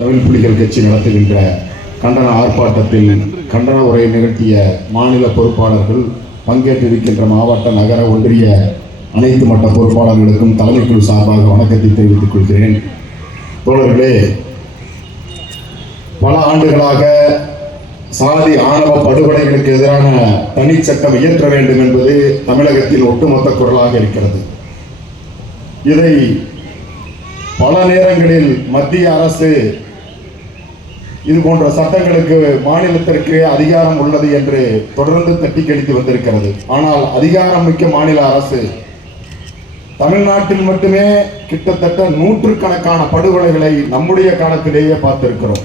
தமிழ் புலிகள் கட்சி நடத்துகின்ற கண்டன ஆர்ப்பாட்டத்தில் கண்டன உரை நிகழ்த்திய மாநில பொறுப்பாளர்கள், பங்கேற்றிருக்கின்ற மாவட்ட நகர ஒன்றிய அனைத்து மட்ட பொறுப்பாளர்களுக்கும் தலைமைக்குழு சார்பாக வணக்கத்தை தெரிவித்துக் கொள்கிறேன். தோழர்களே, பல ஆண்டுகளாக சாதி ஆணவ படுகொலைகளுக்கு எதிரான தனி சட்டம் இயற்ற வேண்டும் என்பது தமிழகத்தின் ஒட்டுமொத்த குரலாக இருக்கிறது. இதை பல நேரங்களில் மத்திய அரசு இது போன்ற சட்டங்களுக்கு மாநிலத்திற்கு அதிகாரம் உள்ளது என்று தொடர்ந்து தட்டி கழித்து வந்திருக்கிறது. ஆனால் அதிகாரம் மிக்க மாநில அரசு தமிழ்நாட்டில் மட்டுமே கிட்டத்தட்ட 100கணக்கான படுகொலைகளை நம்முடைய காலத்திலேயே பார்த்திருக்கிறோம்.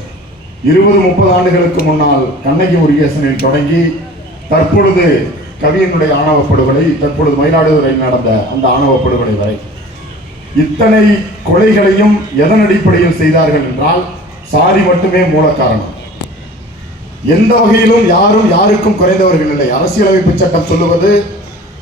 20-30 ஆண்டுகளுக்கு முன்னால் கண்ணகி முருகேசனில் தொடங்கி தற்பொழுது கவியனுடைய ஆணவ படுகொலை, தற்பொழுது மயிலாடுதுறையில் நடந்த அந்த ஆணவ படுகொலை வரை இத்தனை கொலைகளையும் எதன் அடிப்படையில் செய்தார்கள் என்றால் சாதி மட்டுமே மூல காரணம். எந்த வகையிலும் யாரும் யாருக்கும் குறைந்தவர்கள் இல்லை. அரசியலமைப்பு சட்டம் சொல்லுவது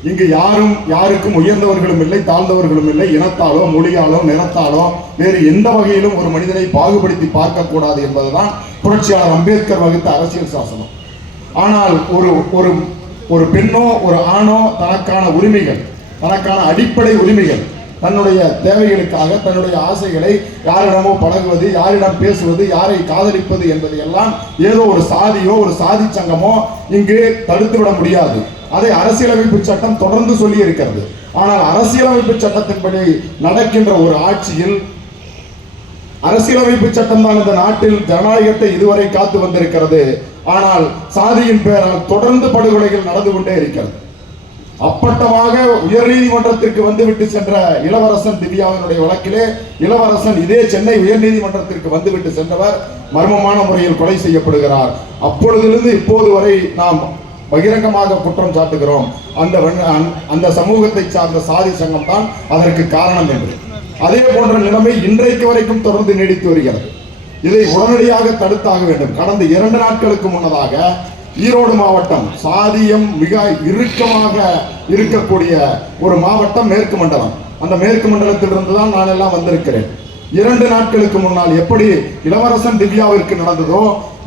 இங்கு யாரும் யாருக்கும் உயர்ந்தவர்களும் இல்லை, தாழ்ந்தவர்களும் இல்லை. இனத்தாலோ மொழியாலோ நிறத்தாலோ வேறு எந்த வகையிலும் ஒரு மனிதனை பாகுபடுத்தி பார்க்கக்கூடாது என்பதுதான் புரட்சியாளர் அம்பேத்கர் வகுத்த அரசியல் சாசனம். ஆனால் ஒரு பெண்ணோ ஒரு ஆணோ தனக்கான உரிமைகள், தனக்கான அடிப்படை உரிமைகள், தன்னுடைய தேவைகளுக்காக தன்னுடைய ஆசைகளை யாரிடமோ பழகுவது, யாரிடம் பேசுவது, யாரை காதலிப்பது என்பதை எல்லாம் ஏதோ ஒரு சாதியோ ஒரு சாதி சங்கமோ இங்கு தடுத்துவிட முடியாது. அதை அரசியலமைப்பு சட்டம் தொடர்ந்து சொல்லி இருக்கிறது. ஆனால் அரசியலமைப்பு சட்டத்தின்படி நடக்கின்ற ஒரு ஆட்சியில் அரசியலமைப்பு சட்டம் தான் இந்த நாட்டில் ஜனநாயகத்தை இதுவரை காத்து வந்திருக்கிறது. ஆனால் சாதியின் பெயரால் தொடர்ந்து படுகொலைகள் நடந்து கொண்டே இருக்கிறது. அப்பட்டமாக உயர்நீதிமன்றத்திற்கு வந்துவிட்டு சென்ற இளவரசன் திவ்யாவினுடைய வழக்கிலே இளவரசன் இதே சென்னை உயர்நீதிமன்றத்திற்கு வந்துவிட்டு சென்றவர் மர்மமான முறையில் கொலை செய்யப்படுகிறார். அப்பொழுதிலிருந்து இப்போது வரை நாம் பகிரங்கமாக குற்றம் சாட்டுகிறோம். அந்த சமூகத்தை சார்ந்த சாதி சங்கம் தான் அதற்கு காரணம் என்று. அதே போன்ற நிலைமை இன்றைக்கு வரைக்கும் தொடர்ந்து நீடித்து வருகிறது. இதை உடனடியாக தடுத்தாக வேண்டும். கடந்த 2 நாட்களுக்கு முன்னதாக ஈரோடு மாவட்டம் சாதியம் மிக இறுக்கமாக இருக்கக்கூடிய ஒரு மாவட்டம் மேற்கு மண்டலம். அந்த மேற்கு மண்டலத்திலிருந்து தான் நான் எல்லாம் வந்திருக்கிறேன். 2 நாட்களுக்கு முன்னால் எப்படி இளவரசன் திவ்யாவிற்கு நடந்ததோ,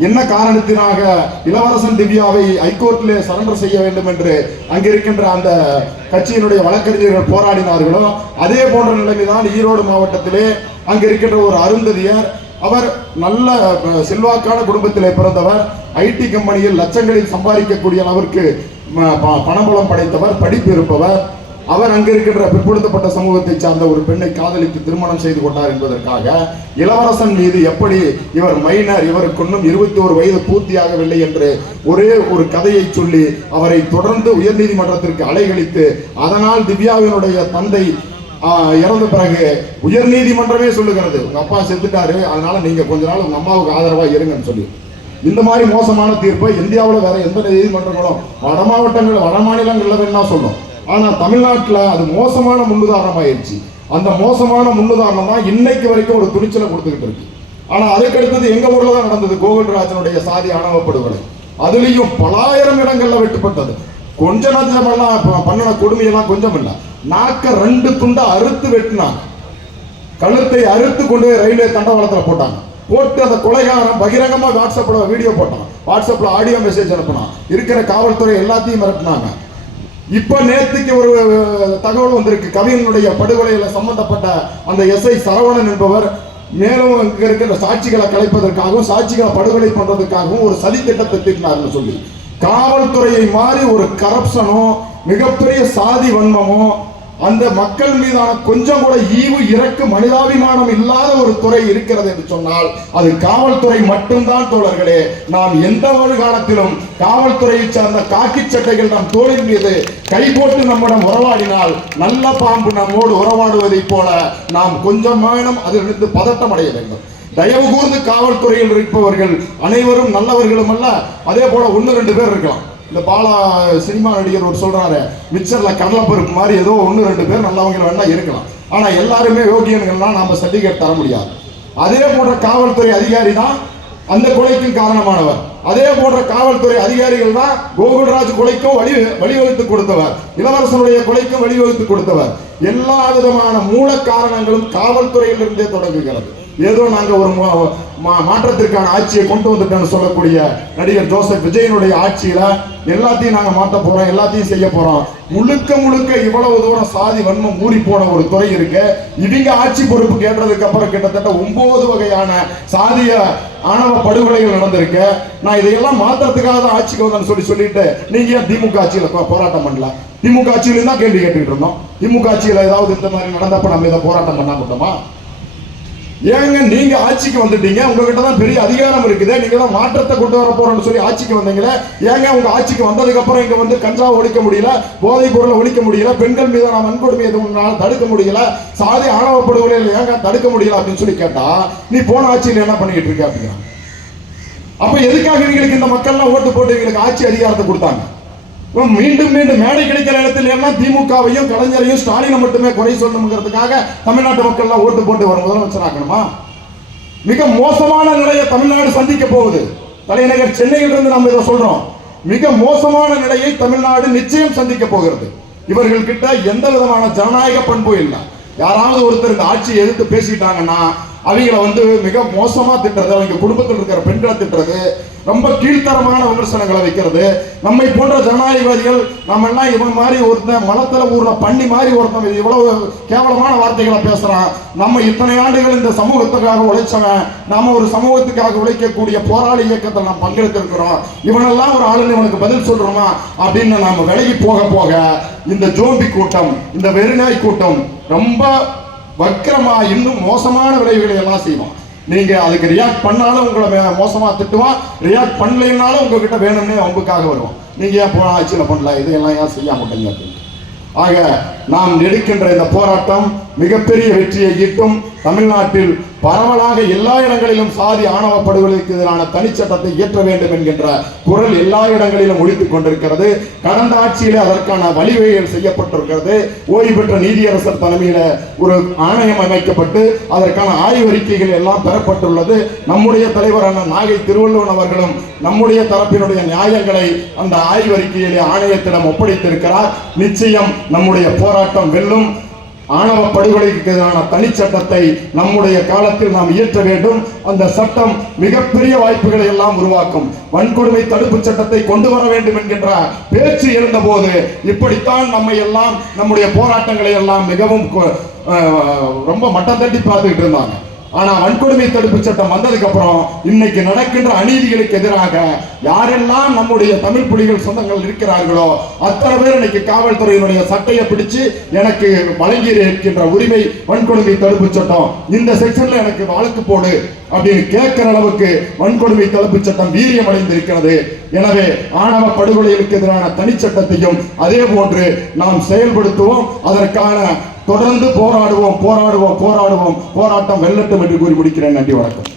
என்ன காரணத்தினாக இளவரசன் திவ்யாவை ஹைகோர்ட்டிலே சரண்டர் செய்ய வேண்டும் என்று அங்கிருக்கின்ற அந்த கட்சியினுடைய வழக்கறிஞர்கள் போராடினார்களோ, அதே போன்ற நிலைமைதான் ஈரோடு மாவட்டத்திலே அங்கிருக்கின்ற ஒரு அருந்ததியர். அவர் நல்ல செல்வாக்கான குடும்பத்திலே பிறந்தவர், ஐடி கம்பெனியில் லட்சங்களில் சம்பாதிக்கக்கூடிய அளவிற்கு பணபலம் படைத்தவர், படிப்பு இருப்பவர். அவர் அங்கிருக்கின்ற பிற்படுத்தப்பட்ட சமூகத்தை சார்ந்த ஒரு பெண்ணை காதலித்து திருமணம் செய்து கொண்டார் என்பதற்காக இளவரசன் மீது எப்படி இவர் மைனர், இவருக்கு இன்னும் 21 வயது பூர்த்தியாகவில்லை என்று ஒரே ஒரு கதையை சொல்லி அவரை தொடர்ந்து உயர்நீதிமன்றத்திற்கு அலைகழித்து, அதனால் திவ்யாவினுடைய தந்தை இறந்த பிறகு உயர்நீதிமன்றமே சொல்லுகிறது, உங்க அப்பா செத்துட்டாரு, அதனால நீங்க கொஞ்ச நாள் உங்க அம்மாவுக்கு ஆதரவா இருங்கன்னு சொல்லி. இந்த மாதிரி மோசமான தீர்ப்பை இந்தியாவில் வேற எந்த நீதிமன்றங்களும் வட மாவட்டங்கள் வட மாநிலங்கள்ல வேணா சொல்லும். ஆனா தமிழ்நாட்டில் அது மோசமான முன்னுதாரணம் ஆயிடுச்சு. அந்த மோசமான முன்னுதாரணம் தான் இன்னைக்கு வரைக்கும் ஒரு துணிச்சலை கொடுத்துக்கிட்டு இருக்கு. ஆனா அதுக்கடுத்தது எங்க ஊர்ல தான் நடந்தது கோகுல்ராஜனுடைய சாதி ஆணவ படுகொலை. அதுலயும் பலாயிரம் இடங்கள்ல வெட்டுப்பட்டது. கொஞ்ச நஞ்சமெல்லாம் பண்ணின கொடுமையெல்லாம் கொஞ்சம் இல்லை. நாக்க 2 துண்டை அறுத்து வெட்டினாங்க, கழுத்தை அறுத்து கொண்டு போய் ரயில்வே தண்டவாளத்தில் போட்டாங்க. போட்டு அந்த கொலைகாரன் பகிரங்கமா வாட்ஸ்அப்ல வீடியோ போட்டான், வாட்ஸ்அப்ல ஆடியோ மெசேஜ் அனுப்பினான், இருக்கிற காவல்துறை எல்லாத்தையும் மிரட்டினாங்க. இப்ப நேற்றுக்கு ஒரு தகவல் வந்திருக்கு, கவியனுடைய படுகொலையில சம்பந்தப்பட்ட அந்த எஸ்ஐ சரவணன் என்பவர் மேலும் இங்க இருக்கிற சாட்சிகளை கலைப்பதற்காகவும் சாட்சிகளை படுகொலை பண்றதுக்காகவும் ஒரு சதி திட்டத்தை தீட்டினார்னு சொல்லி காவல்துறையை மாறி ஒரு கரப்ஷனோ மிகப்பெரிய சாதி வன்மமோ அந்த மக்கள் மீதான கொஞ்சம் கூட ஈவு இறக்கு மனிதாபிமானம் இல்லாத ஒரு துறை இருக்கிறது என்று சொன்னால் அது காவல்துறை மட்டும்தான். தோழர்களே, நாம் எந்த ஒரு காலத்திலும் காவல்துறையை சார்ந்த காக்கி சட்டைகள் நம் தோளின் மீது கை போட்டு நம்மிடம் உறவாடினால் நல்ல பாம்பு நம்மோடு உறவாடுவதை போல நாம் கொஞ்சமானும் அதிலிருந்து பதட்டம் அடைய வேண்டும். தயவு கூர்ந்து காவல்துறையில் இருப்பவர்கள் அனைவரும் நல்லவர்களும் அல்ல. அதே போல 1-2 பேர் இருக்கலாம். இந்த பாலா சினிமா நடிகர் ஒரு சொல்றாரு, மிக்சர்ல கடலைப்பருப்பு மாதிரி ஏதோ 1-2 பேர் நல்லவங்க வேணா இருக்கலாம். ஆனா எல்லாருமே யோகியன்கள்லாம் நாம சர்டிபிகேட் தர முடியாது. அதே போன்ற காவல்துறை அதிகாரி தான் அந்த கொலைக்கும் காரணமானவர். அதே போன்ற காவல்துறை அதிகாரிகள் தான் கோகுல்ராஜ் கொலைக்கும் வழிவகுத்து கொடுத்தவர், இளவரசனுடைய கொலைக்கும் வழிவகுத்து கொடுத்தவர். எல்லா விதமான மூல காரணங்களும் காவல்துறையிலிருந்தே தொடங்குகிறது. ஏதோ நாங்க ஒரு மாற்றத்திற்கான ஆட்சியை கொண்டு வந்துட்டோம்னு சொல்லக்கூடிய நடிகர் ஜோசப் விஜயனுடைய ஆட்சியில எல்லாத்தையும் நாங்க மாற்ற போறோம், எல்லாத்தையும் செய்ய போறோம். முழுக்க முழுக்க இவ்வளவு தூரம் சாதி வன்மம் ஊறி போன ஒரு துறை இருக்கு. இவங்க ஆட்சி பொறுப்பு கேட்டதுக்கு அப்புறம் கிட்டத்தட்ட 9 வகையான சாதிய ஆணவ படுகொலைகள் நடந்திருக்கு. நான் இதையெல்லாம் மாற்றத்துக்காக தான் ஆட்சிக்கு வந்தேன்னு சொல்லிட்டு நீங்க ஏன் திமுக ஆட்சியில போராட்டம் பண்ணல? திமுக ஆட்சியில தான் கேள்வி கேட்டுக்கிட்டு இருந்தோம். திமுக ஆட்சியில ஏதாவது இந்த மாதிரி நடந்தப்ப நம்ம இதை போராட்டம் பண்ண மாட்டோமா? ஏங்க நீங்க ஆட்சிக்கு வந்துட்டீங்க, உங்ககிட்ட தான் பெரிய அதிகாரம் இருக்குது, நீங்க தான் மாற்றத்தை கொண்டு வர போறோம்னு சொல்லி ஆட்சிக்கு வந்தீங்களே, ஏங்க உங்க ஆட்சிக்கு வந்ததுக்கு அப்புறம் இங்க வந்து கஞ்சா ஒழிக்க முடியல, போதைப் பொருளை ஒழிக்க முடியல, பெண்கள் மீதான வன்கொடுமை எதுவும் தடுக்க முடியல, சாதி ஆணவ படுகொலைகள் ஏங்க தடுக்க முடியல அப்படின்னு சொல்லி கேட்டா நீ போன ஆட்சியில் என்ன பண்ணிட்டு இருக்க அப்படின்னா, அப்ப எதுக்காக இவங்களுக்கு இந்த மக்கள்லாம் ஓட்டு போட்டு இவங்களுக்கு ஆட்சி அதிகாரத்தை கொடுத்தாங்க? மீண்டும் மீண்டும் மேடை கிடைக்கிற இடத்துல எல்லாம் திமுகவையும் கலைஞரையும் ஸ்டாலினை மட்டுமே குறை சொல்லணுங்கிறதுக்காக தமிழ்நாட்டு மக்கள் எல்லாம் ஓட்டு போட்டு வரும் முதலமைச்சர் ஆக்கணுமா? மிக மோசமான நிலையை தமிழ்நாடு சந்திக்க போகுது. தலைநகர் சென்னையிலிருந்து நம்ம இதை சொல்றோம். மிக மோசமான நிலையை தமிழ்நாடு நிச்சயம் சந்திக்க போகிறது. இவர்கள் கிட்ட எந்த விதமான ஜனநாயக பண்பு இல்லை. யாராவது ஒருத்தர் இந்த ஆட்சியை எதிர்த்து பேசிட்டாங்கன்னா அவங்களை வந்து மிக மோசமா திட்டுறது, அவங்க குடும்பத்தில் இருக்கிற பெண்களை திட்டுறது, ரொம்ப கீழ்த்தரமான விமர்சனங்களை வைக்கிறது. நம்மை போன்ற ஜனநாயகவாதிகள் நம்ம எல்லாம் இவன் மாதிரி ஒருத்தன் மலத்துல ஊர்ல பண்ணி மாதிரி ஒருத்தன் இவ்வளவு கேவலமான வார்த்தைகளை பேசுறான், நம்ம இத்தனை ஆண்டுகள் இந்த சமூகத்துக்காக உழைச்சவன், நாம ஒரு சமூகத்துக்காக உழைக்கக்கூடிய போராளி இயக்கத்தில் நாம் பங்கெடுத்திருக்கிறோம், இவனெல்லாம் ஒரு ஆளுநர் இவனுக்கு பதில் சொல்றோமா அப்படின்னு நாம விலகி போக போக இந்த ஜோம்பி கூட்டம், இந்த வெறிநாய் கூட்டம் ரொம்ப வக்கிரமா இன்னும் மோசமான விளைவுகளை எல்லாம் செய்வோம். நீங்க அதுக்கு ரியாக்ட் பண்ணாலும் உங்களை மோசமா திட்டுவான், ரியாக்ட் பண்ணலைன்னாலும் உங்ககிட்ட வேணும்னே வம்புக்காக வருவோம். நீங்க ஏன் போன ஆட்சியில் பண்ணல, இதையெல்லாம் ஏன் செய்ய மாட்டீங்க அப்படின்னு. ஆக நாம் எடுக்கின்ற இந்த போராட்டம் மிகப்பெரிய வெற்றியை ஈட்டும். தமிழ்நாட்டில் பரவலாக எல்லா இடங்களிலும் சாதி ஆணவ படுகொலைக்கு எதிரான தனிச்சட்டத்தை இயற்ற வேண்டும் என்கின்ற குரல் எல்லா இடங்களிலும் ஒலித்துக் கொண்டிருக்கிறது. கடந்த ஆட்சியிலே அதற்கான வழிவகைகள் செய்யப்பட்டிருக்கிறது. ஓய்வு பெற்ற நீதியரசர் தலைமையில ஒரு ஆணையம் அமைக்கப்பட்டு அதற்கான ஆய்வறிக்கைகள் எல்லாம் பெறப்பட்டுள்ளது. நம்முடைய தலைவரான நாகை திருவள்ளுவன் அவர்களும் நம்முடைய தரப்பினுடைய நியாயங்களை அந்த ஆய்வறிக்கையிலே ஆணையத்திடம் ஒப்படைத்திருக்கிறார். நிச்சயம் நம்முடைய போராட்டம் வெல்லும். ஆணவ படுகொலைக்கு எதிரான தனிச்சட்டத்தை நம்முடைய காலத்தில் நாம் இயற்ற வேண்டும். அந்த சட்டம் மிகப்பெரிய வாய்ப்புகளை எல்லாம் உருவாக்கும். வன்கொடுமை தடுப்பு சட்டத்தை கொண்டு வர வேண்டும் என்கின்ற பேச்சு எழுந்த போது இப்படித்தான் நம்மை எல்லாம் நம்முடைய போராட்டங்களை எல்லாம் மிகவும் ரொம்ப மட்டம் தட்டி பார்த்துக்கிட்டு இருந்தாங்க. ஆனா வன்கொடுமை தடுப்பு சட்டம் வந்ததுக்கு அப்புறம் இன்னைக்கு நடக்கின்ற அநீதிகளுக்கு எதிராக யாரெல்லாம் நம்முடைய தமிழ் புலிகள் சொந்தங்கள் இருக்கிறார்களோ அத்தனை பேர் இன்னைக்கு காவல்துறையினுடைய சட்டையை பிடிச்சு எனக்கு வழங்கி இருக்கின்ற உரிமை வன்கொடுமை தடுப்பு சட்டம், இந்த செக்ஷன்ல எனக்கு வழக்கு போடு அப்படின்னு கேட்கிற அளவுக்கு வன்கொடுமை தடுப்பு சட்டம் வீரியம் அடைந்திருக்கிறது. எனவே ஆணவ படுகொலைகளுக்கு எதிரான தனிச்சட்டத்தையும் அதே போன்று நாம் செயல்படுத்துவோம். அதற்கான தொடர்ந்து போராடுவோம். போராட்டம் வெல்லட்டும் என்று கூறி முடிக்கிறேன். நன்றி, வணக்கம்.